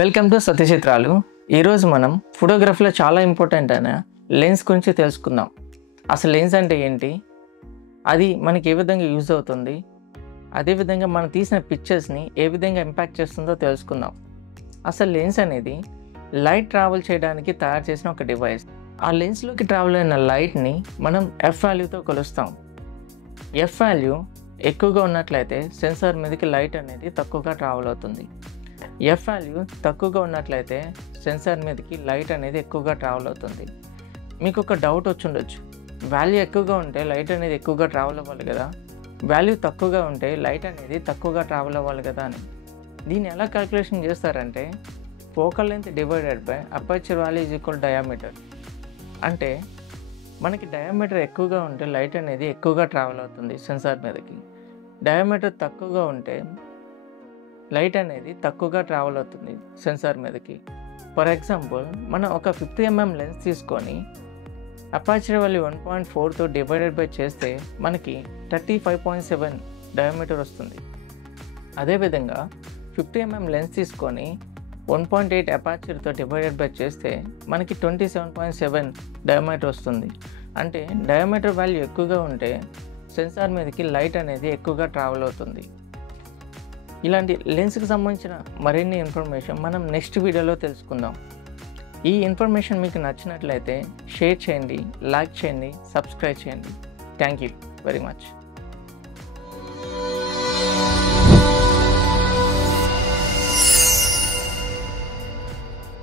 Welcome to సత్యచిత్రాలు. ఈరోజు మనం ఫోటోగ్రఫీలో చాలా ఇంపార్టెంట్ అయిన లెన్స్ గురించి తెలుసుకుందాం. అసలు లెన్స్ అంటే ఏంటి, అది మనకి ఏ విధంగా యూజ్ అవుతుంది, అదేవిధంగా మనం తీసిన పిక్చర్స్ని ఏ విధంగా ఇంపాక్ట్ చేస్తుందో తెలుసుకుందాం. అసలు లెన్స్ అనేది లైట్ ట్రావెల్ చేయడానికి తయారు చేసిన ఒక డివైస్. ఆ లెన్స్లోకి ట్రావెల్ అయిన లైట్ని మనం ఎఫ్ వాల్యూతో కొలుస్తాం. ఎఫ్ వాల్యూ ఎక్కువగా ఉన్నట్లయితే సెన్సార్ మీదకి లైట్ అనేది తక్కువగా ట్రావెల్ అవుతుంది. ఎఫ్ వాల్యూ తక్కువగా ఉన్నట్లయితే సెన్సార్ మీదకి లైట్ అనేది ఎక్కువగా ట్రావెల్ అవుతుంది. మీకు ఒక డౌట్ వచ్చి ఉండొచ్చు, వాల్యూ ఎక్కువగా ఉంటే లైట్ అనేది ఎక్కువగా ట్రావెల్ అవ్వాలి కదా, వాల్యూ తక్కువగా ఉంటే లైట్ అనేది తక్కువగా ట్రావెల్ అవ్వాలి కదా అని. దీన్ని ఎలా క్యాల్కులేషన్ చేస్తారంటే focal length divided by aperture value is equal diameter. అంటే మనకి డయామీటర్ ఎక్కువగా ఉంటే లైట్ అనేది ఎక్కువగా ట్రావెల్ అవుతుంది సెన్సార్ మీదకి, డయామీటర్ తక్కువగా ఉంటే లైట్ అనేది తక్కువగా ట్రావెల్ అవుతుంది సెన్సార్ మీదకి. ఫర్ ఎగ్జాంపుల్, మనం ఒక 50 mm లెన్స్ తీసుకొని అపర్చర్ వాల్యూ 1.4తో డివైడెడ్ బై చేస్తే మనకి 35.7 డయామీటర్ వస్తుంది. అదేవిధంగా 50 mm లెన్స్ తీసుకొని 1.8 అపర్చర్తో డివైడెడ్ బై చేస్తే మనకి 27.7 డయామీటర్ వస్తుంది. అంటే డయామీటర్ వాల్యూ ఎక్కువగా ఉంటే సెన్సార్ మీదకి లైట్ అనేది ఎక్కువగా ట్రావెల్ అవుతుంది. ఇలాంటి లెన్స్కి సంబంధించిన మరిన్ని ఇన్ఫర్మేషన్ మనం నెక్స్ట్ వీడియోలో తెలుసుకుందాం. ఈ ఇన్ఫర్మేషన్ మీకు నచ్చినట్లయితే షేర్ చేయండి, లైక్ చేయండి, సబ్స్క్రైబ్ చేయండి. Thank you very much.